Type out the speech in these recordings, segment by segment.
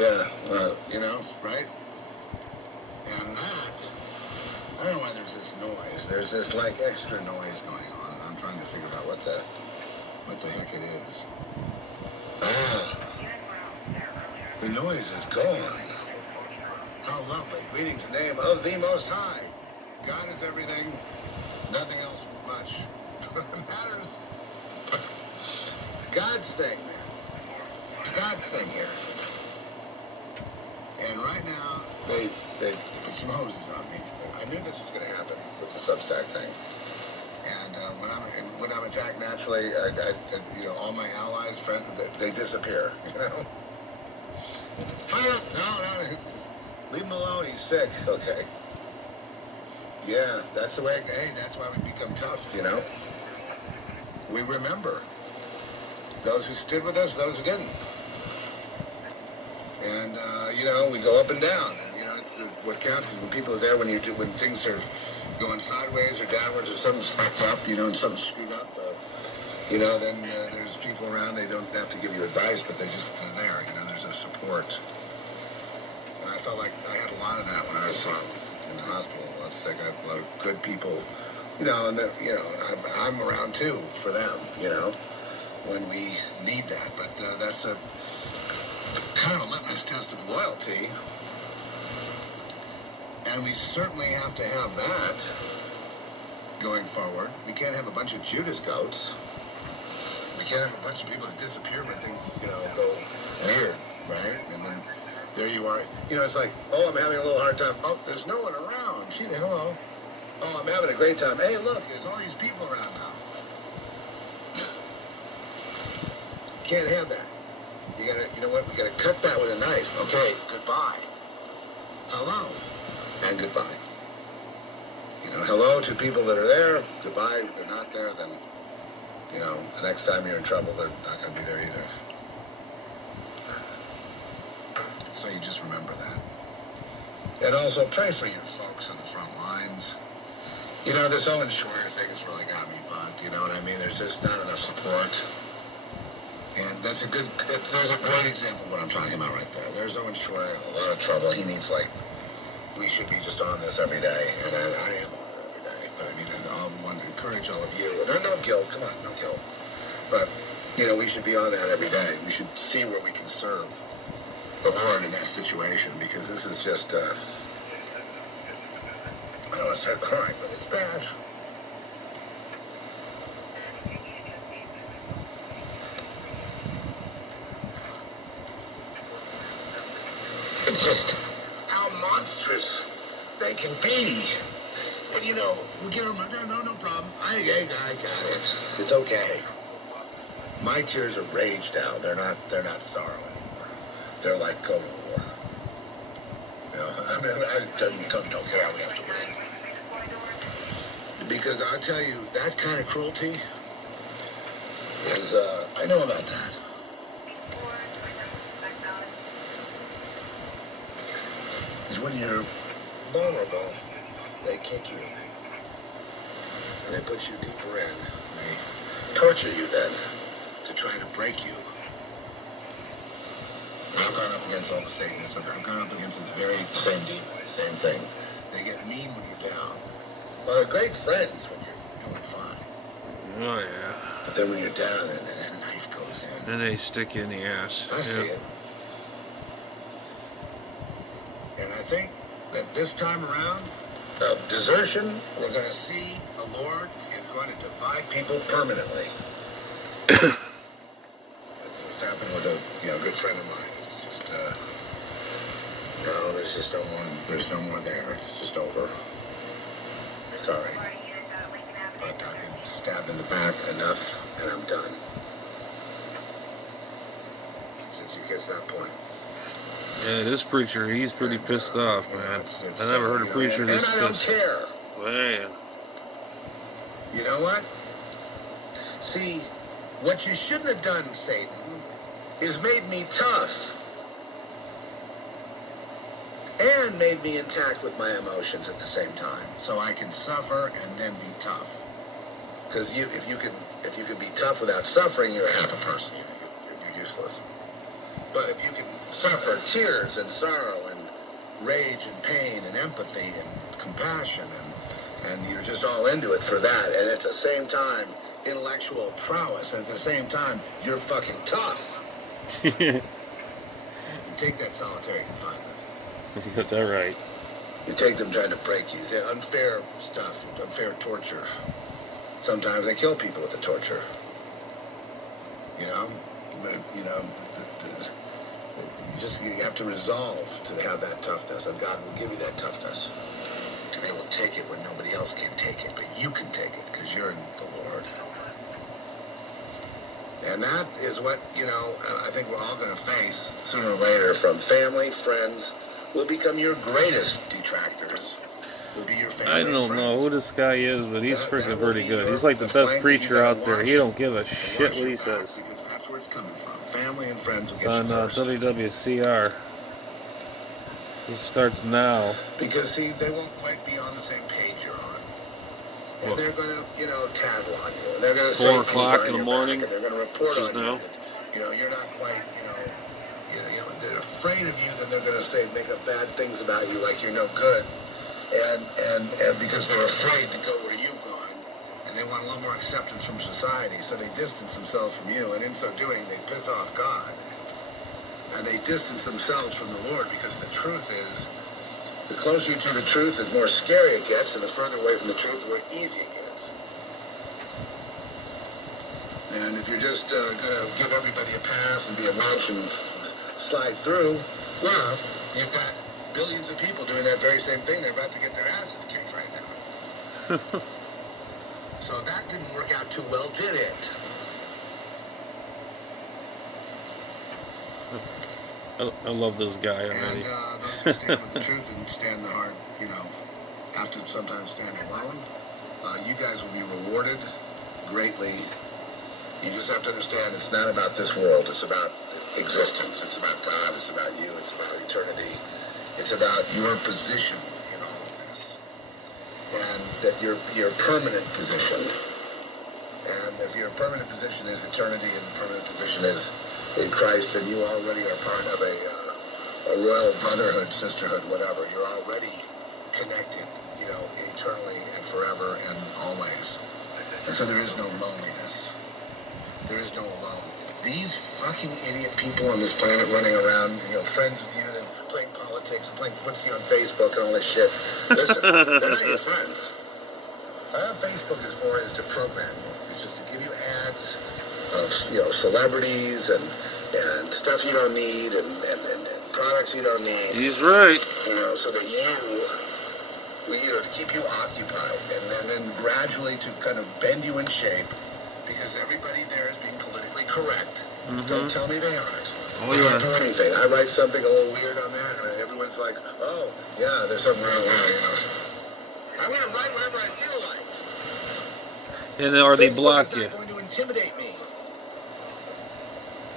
Yeah, right? And that, I don't know why there's this noise. There's this, like, extra noise going on. I'm trying to figure out what the heck it is. Ah, the noise is gone. How lovely. Greetings in the name of the Most High. God is everything. Nothing else much matters. God's thing, man. God's thing here. And right now, they put some hoses on me. I knew this was going to happen with the Substack thing. And when I'm attacked naturally, all my allies, friends, they disappear. No, leave him alone. He's sick. Okay. Yeah, that's the way. Hey, that's why we become tough. We remember those who stood with us, those who didn't. And we go up and down. And, what counts is when people are there when things are going sideways or downwards or something's fucked up, and something's screwed up. Then there's people around. They don't have to give you advice, but they're there. There's a support. And I felt like I had a lot of that when I was in the hospital. I think I have a lot of good people, and I'm around too for them, when we need that. But that's a kind of a litmus test of loyalty. And we certainly have to have that going forward. We can't have a bunch of Judas goats. We can't have a bunch of people that disappear when things, go weird, right? And then there you are. It's like, oh, I'm having a little hard time. Oh, there's no one around. Gee, hello. Oh, I'm having a great time. Hey, look, there's all these people around now. Can't have that. We gotta cut that with a knife. Okay, goodbye. Hello. And goodbye. Hello to people that are there. Goodbye. If they're not there, then, the next time you're in trouble, they're not going to be there either. So you just remember that. And also pray for your folks on the front lines. This Owen Schroyer thing has really got me bugged. You know what I mean? There's just not enough support. And there's a great example of what I'm talking about right there. There's Owen Schroyer in a lot of trouble. He needs, we should be just on this every day, and I am on it every day. But I want to encourage all of you. And no guilt, come on, no guilt. But, we should be on that every day. We should see where we can serve the Lord in that situation, because this is just, I don't want to start crying, but it's bad. It's just how monstrous they can be. And we give them, no problem. I got it. It's okay. My tears are rage now. They're not sorrow anymore. They're like, go to war. I don't care how we have to win. Because I'll tell you, that kind of cruelty is, I know about that. Is when you're vulnerable, they kick you. And they put you deeper in. They torture you then to try to break you. I've gone up against all the Satanists. I've gone up against this very same demon, same thing. They get mean when you're down. Well, they're great friends when you're doing fine. Oh, yeah. But then when you're down, and then a knife goes in. Then they stick you in the ass. I see it. And I think that this time around, of desertion, we're going to see the Lord is going to divide people permanently. That's what's happened with a good friend of mine. It's just, no, there's just no more. There's no more there. It's just over. Sorry, but I've been stabbed in the back enough, and I'm done. Since it gets that point. Yeah, this preacher, he's pretty pissed off, man. I never heard a preacher this pissed. And I don't care. Man. You know what? See, what you shouldn't have done, Satan, is made me tough. And made me intact with my emotions at the same time. So I can suffer and then be tough. Because if you can be tough without suffering, you're half a person. You're useless. But if you can suffer tears and sorrow and rage and pain and empathy and compassion and you're just all into it for that, and at the same time, intellectual prowess, and at the same time, you're fucking tough. You take that solitary confinement. You got that right. You take them trying to break you. Unfair stuff, unfair torture. Sometimes they kill people with the torture. You know? But, you know, you have to resolve to have that toughness, and God will give you that toughness to be able to take it when nobody else can take it, but you can take it because you're in the Lord. And that is what, you know, I think we're all going to face sooner or later from family, friends, will become your greatest detractors. Will be your family. I don't know who this guy is, but he's freaking pretty good. He's like the best preacher out there. He don't give a shit what he says. Because that's where it's coming from. Family and friends will It's get on you first. Wwcr. He starts now. Because, see, they won't quite be on the same page you're on. And they're going to, you know, tattle on you. And they're going to 4 o'clock in the morning, they're going to report which is on you. now. You know, you're not quite, you know, they're afraid of you, then they're going to say, make up bad things about you like you're no good. And because they're afraid to go where you've gone. And they want a little more acceptance from society, so they distance themselves from you. And in so doing, they piss off God. And they distance themselves from the Lord, because the truth is, the closer to the truth, the more scary it gets, and the further away from the truth, the more easy it gets. And if you're just going to give everybody a pass and be a wench and slide through, well, you've got billions of people doing that very same thing. They're about to get their asses kicked right now. So that didn't work out too well, did it? I love this guy already. And those who stand with the truth and stand the hard, you know, have to sometimes stand alone. You guys will be rewarded greatly. You just have to understand it's not about this world. It's about existence. It's about God. It's about you. It's about eternity. It's about your position in all of this. And that your permanent position. And if your permanent position is eternity and the permanent position is in Christ, then you already are part of a royal brotherhood, sisterhood, whatever. You're already connected, you know, eternally and forever and always. And so there is no loneliness. There is no alone. These fucking idiot people on this planet running around, you know, friends with you and playing politics and playing footsie on Facebook and all this shit. Listen, they're not your friends. All Facebook is for is to program you. It's just to give you ads of, you know, celebrities and stuff you don't need and products you don't need. He's right. You know, so that you know, to keep you occupied and then gradually to kind of bend you in shape, because everybody there is being politically correct. Mm-hmm. Don't tell me they aren't. Oh, I yeah. don't do anything. I write something a little weird on that, and everyone's like, oh, yeah, there's something wrong with it, you know. I'm going to write whatever I feel like. And or they Facebook block is you. not going to intimidate me.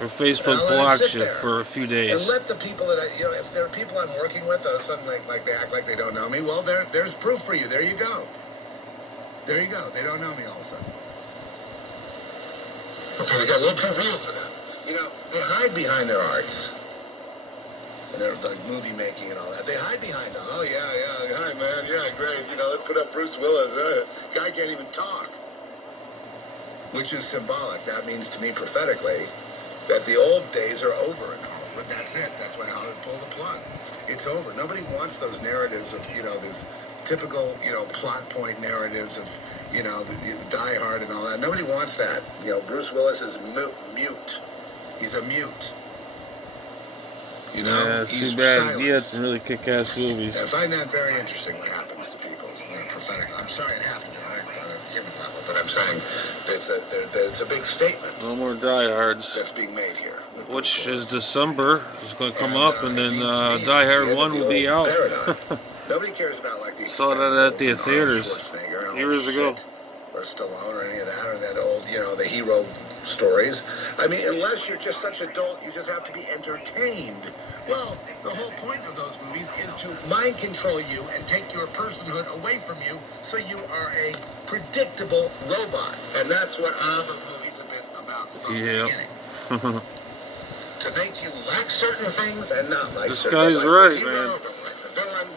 Or Facebook blocks you for a few days. And let the people that you know, if there are people I'm working with, all of a sudden like they act like they don't know me, well, there's proof for you. There you go. There you go. They don't know me all of a sudden. Okay, we got a little too real for them. You know, they hide behind their arts. And they're like movie making and all that. They hide behind them. Oh, yeah, hi, man, yeah, great. You know, let's put up Bruce Willis. Guy can't even talk. Which is symbolic. That means to me prophetically that the old days are over in Hollywood. That's it. That's why Hollywood pulled the plug. It's over. Nobody wants those narratives of, you know, these typical, you know, plot point narratives of, you know, the Die Hard and all that. Nobody wants that. You know, Bruce Willis is mute. He's a mute. You know? Yeah, it's too bad. He had some really kick-ass movies. I find that very interesting what happens to people, you know, prophetically. I'm sorry it happened to a human level, but I'm saying it's a big statement. No more Die Hards. That's being made here. Which is December. It's going to come up, and then Die Hard 1 will be out. Nobody cares about like the Saw that at the theaters years ago. Or Stallone or any of that, or that old, you know, the hero stories. I mean, unless you're just such a dolt, you just have to be entertained. Well, the whole point of those movies is to mind control you and take your personhood away from you, so you are a predictable robot. And that's what all the movies have been about from the beginning. To to make you like certain things and not like This certain guy's things. right, Like the hero, man. don't like the villain.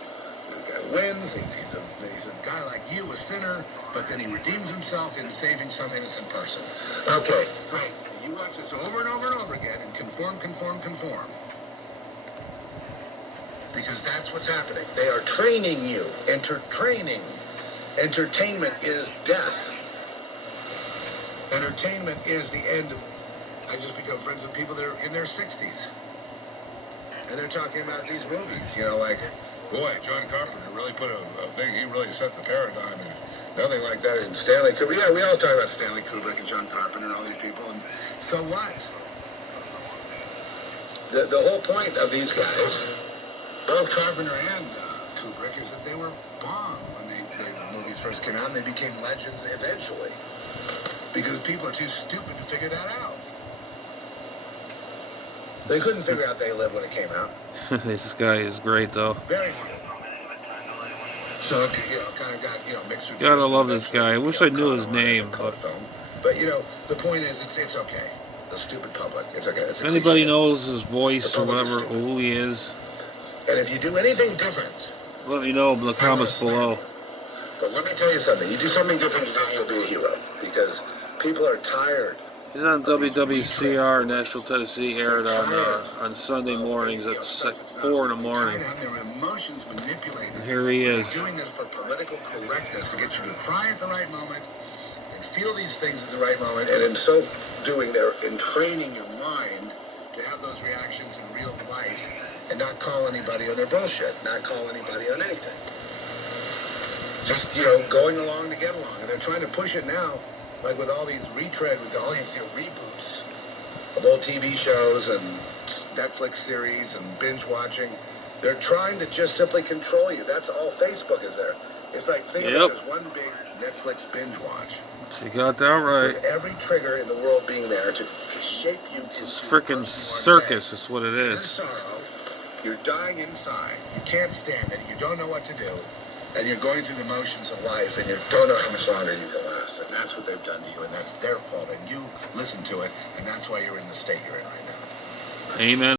The guy wins. He's a guy like you, a sinner, but then he redeems himself in saving some innocent person. Okay, great. You watch this over and over and over again and conform. Because that's what's happening. They are training you. Training. Entertainment is death. Entertainment is the end of... I just become friends with people that are in their 60s. And they're talking about these movies, you know, like, boy, John Carpenter really put a thing, he really set the paradigm, and nothing like that in Stanley Kubrick. Yeah, we all talk about Stanley Kubrick and John Carpenter and all these people, and so what? The whole point of these guys, both Carpenter and Kubrick, is that they were bombed when the movies first came out, and they became legends eventually. Because people are too stupid to figure that out. They couldn't figure out They Live when it came out. This guy is great, though. Very much. So, you know, kind of got, you know, mixed with... Gotta love this guy. I wish I knew his name, But, you know, the point is, it's okay. The stupid public, it's okay. If anybody knows his voice or whatever, who he is, and if you do anything different, let me know in the comments below. But let me tell you something. You do something different today, you'll be a hero. Because people are tired. He's on Wwcr, Nashville, Tennessee, aired on Sunday mornings at 4 in the morning. And here he is. Doing this for political correctness to get you to cry at the right moment and feel these things at the right moment, and in so doing, they're entraining your mind to have those reactions in real life and not call anybody on their bullshit, not call anybody on anything. Just, you know, going along to get along. And they're trying to push it now, like with all these with all these, you know, reboots of old TV shows and Netflix series and binge watching. They're trying to just simply control you. That's all Facebook is there. It's like, think of it as one big Netflix binge watch. You got that right. With every trigger in the world being there to shape you. It's a freaking circus, is what it is. Sorrow, you're dying inside. You can't stand it. You don't know what to do. And you're going through the motions of life, and you don't know how much longer you can last. And that's what they've done to you, and that's their fault. And you listen to it, and that's why you're in the state you're in right now. Amen.